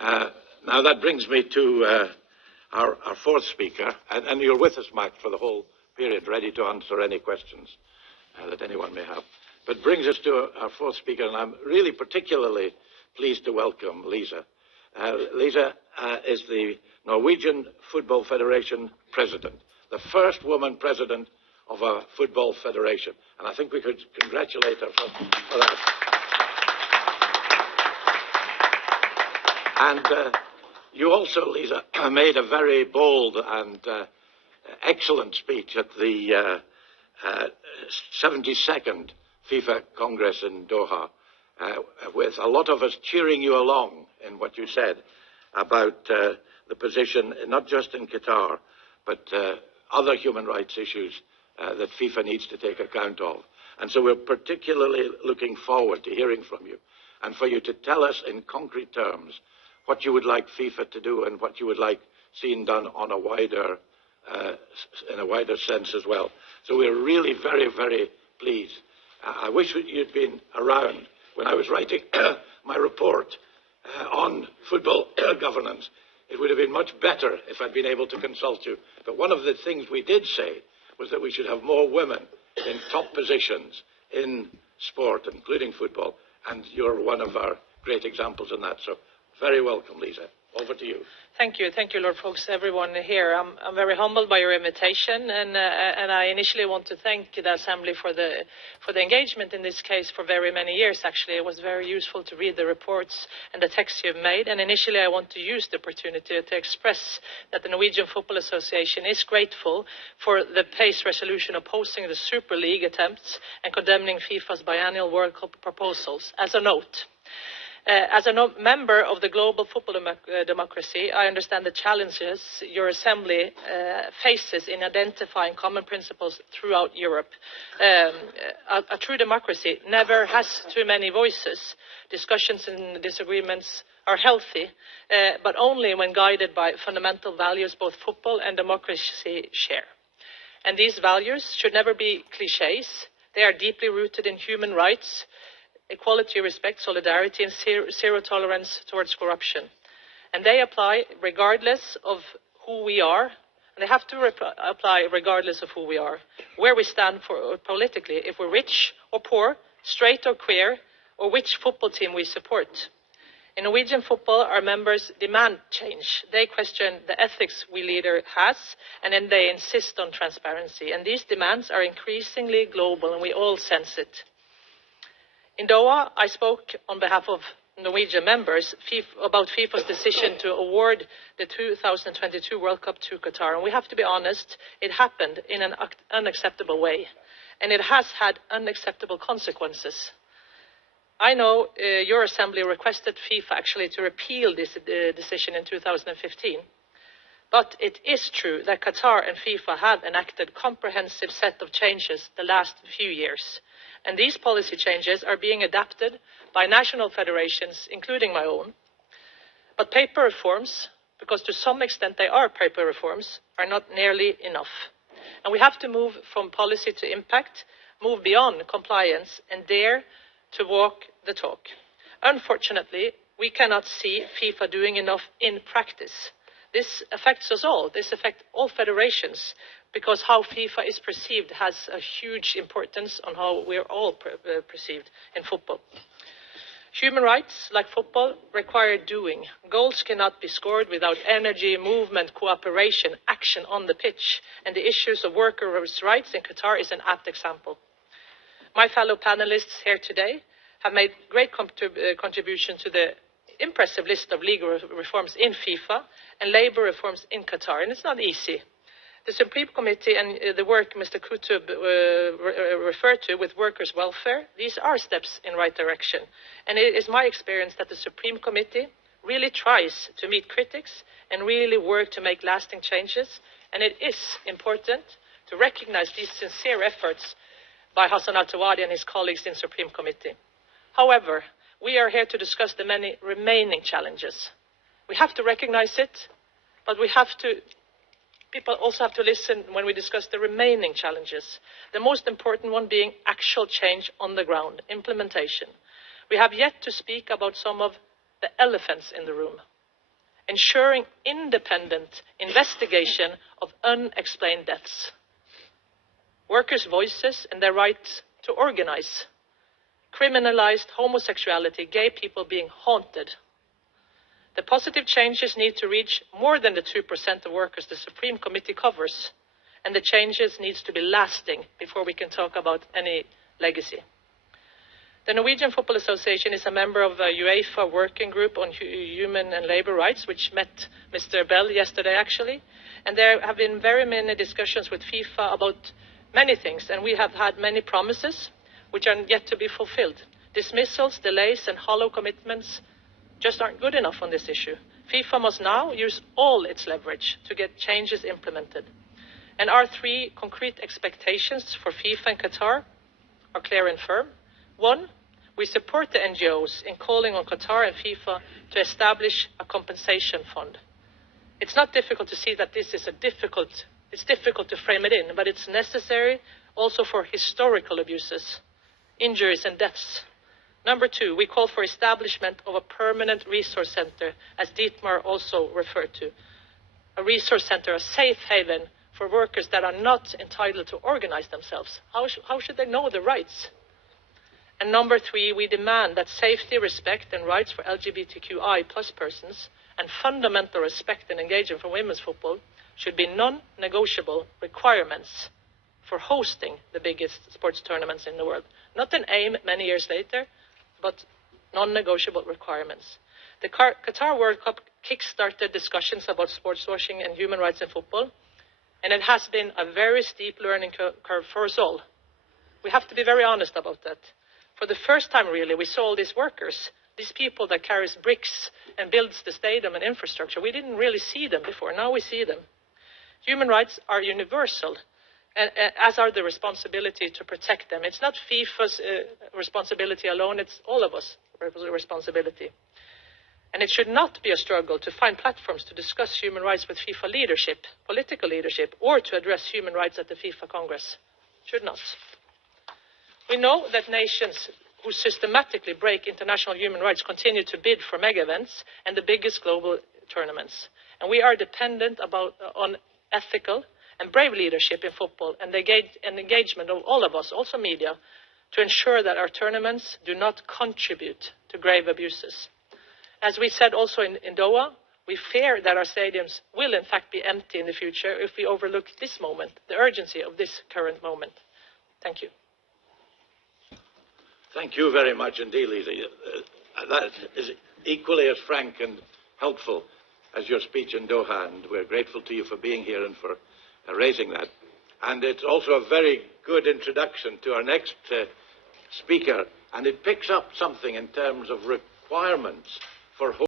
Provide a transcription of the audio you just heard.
Now that brings me to our fourth speaker, and you're with us, Mac, for the whole period, ready to answer any questions that anyone may have. But brings us to our fourth speaker, and I'm really particularly pleased to welcome Lise. Lise is the Norwegian Football Federation president, the first woman president of a football federation, and I think we could congratulate her for that. And you also, Lise, made a very bold and excellent speech at the 72nd FIFA Congress in Doha, with a lot of us cheering you along in what you said about the position, not just in Qatar, but other human rights issues that FIFA needs to take account of. And so we're particularly looking forward to hearing from you and for you to tell us in concrete terms what you would like FIFA to do and what you would like seen done on a wider, in a wider sense as well. So we're really very, very pleased. I wish you'd been around when I was writing my report on football governance. It would have been much better if I'd been able to consult you. But one of the things we did say was that we should have more women in top positions in sport, including football, and you're one of our great examples in that. So very welcome, Lise. Over to you. Thank you, Lord Fox, everyone here. I'm very humbled by your invitation, and I initially want to thank the Assembly for the engagement in this case for very many years. Actually, it was very useful to read the reports and the texts you've made. And initially, I want to use the opportunity to express that the Norwegian Football Association is grateful for the PACE resolution opposing the Super League attempts and condemning FIFA's biannual World Cup proposals. As a note. As a member of the global football democracy, I understand the challenges your assembly faces in identifying common principles throughout Europe. A true democracy never has too many voices. Discussions and disagreements are healthy, but only when guided by fundamental values both football and democracy share. And these values should never be cliches. They are deeply rooted in human rights, equality, respect, solidarity, and zero tolerance towards corruption. And they apply regardless of who we are, and they have to apply regardless of who we are, where we stand for politically, if we're rich or poor, straight or queer, or which football team we support. In Norwegian football, our members demand change. They question the ethics we leader has, and then they insist on transparency. And these demands are increasingly global, and we all sense it. In Doha, I spoke on behalf of Norwegian members about FIFA's decision to award the 2022 World Cup to Qatar. And we have to be honest, it happened in an unacceptable way. And it has had unacceptable consequences. I know your assembly requested FIFA actually to repeal this decision in 2015. But it is true that Qatar and FIFA have enacted a comprehensive set of changes the last few years. And these policy changes are being adapted by national federations, including my own. But paper reforms, because to some extent they are paper reforms, are not nearly enough. And we have to move from policy to impact, move beyond compliance, and dare to walk the talk. Unfortunately, we cannot see FIFA doing enough in practice. This affects us all. This affects all federations, because how FIFA is perceived has a huge importance on how we're all perceived in football. Human rights, like football, require doing. Goals cannot be scored without energy, movement, cooperation, action on the pitch. And the issues of workers' rights in Qatar is an apt example. My fellow panelists here today have made great contribution to the impressive list of legal reforms in FIFA and labour reforms in Qatar, and it's not easy. The Supreme Committee and the work Mr. Kutub referred to with workers' welfare, these are steps in the right direction. And it is my experience that the Supreme Committee really tries to meet critics and really work to make lasting changes. And it is important to recognise these sincere efforts by Hassan Al-Tawadi and his colleagues in the Supreme Committee. However, we are here to discuss the many remaining challenges. We have to recognise it, but people also have to listen when we discuss the remaining challenges. The most important one being actual change on the ground, implementation. We have yet to speak about some of the elephants in the room. ensuring independent investigation of unexplained deaths, workers' voices and their right to organize, criminalized homosexuality, gay people being haunted. The positive changes need to reach more than the 2% of workers the Supreme Committee covers, and the changes need to be lasting before we can talk about any legacy. The Norwegian Football Association is a member of a UEFA working group on human and labor rights, which met Mr. Bell yesterday, actually. And there have been very many discussions with FIFA about many things, and we have had many promises which are yet to be fulfilled. Dismissals, delays, and hollow commitments just aren't good enough on this issue. FIFA must now use all its leverage to get changes implemented. And our three concrete expectations for FIFA and Qatar are clear and firm. One, we support the NGOs in calling on Qatar and FIFA to establish a compensation fund. It's not difficult to see that this is it's difficult to frame it in, but it's necessary also for historical abuses, injuries and deaths. Number two, we call for establishment of a permanent resource center, as Dietmar also referred to. A resource center, a safe haven for workers that are not entitled to organize themselves. How should they know their rights? And number three, we demand that safety, respect and rights for LGBTQI plus persons and fundamental respect and engagement for women's football should be non-negotiable requirements for hosting the biggest sports tournaments in the world. Not an aim many years later, but non-negotiable requirements. The Qatar World Cup kick-started discussions about sports washing and human rights in football, and it has been a very steep learning curve for us all. We have to be very honest about that. For the first time, really, we saw all these workers, these people that carries bricks and builds the stadium and infrastructure. We didn't really see them before. Now we see them. Human rights are universal, as are the responsibility to protect them. It's not FIFA's responsibility alone, it's all of us' responsibility. And it should not be a struggle to find platforms to discuss human rights with FIFA leadership, political leadership, or to address human rights at the FIFA Congress. Should not. We know that nations who systematically break international human rights continue to bid for mega events and the biggest global tournaments. And we are dependent on ethical and brave leadership in football and the engagement of all of us, also media, to ensure that our tournaments do not contribute to grave abuses. As we said also in Doha, we fear that our stadiums will in fact be empty in the future if we overlook this moment, the urgency of this current moment. Thank you. Thank you very much indeed, Lise. That is equally as frank and helpful as your speech in Doha, and we're grateful to you for being here and for raising that. And it's also a very good introduction to our next speaker, and it picks up something in terms of requirements for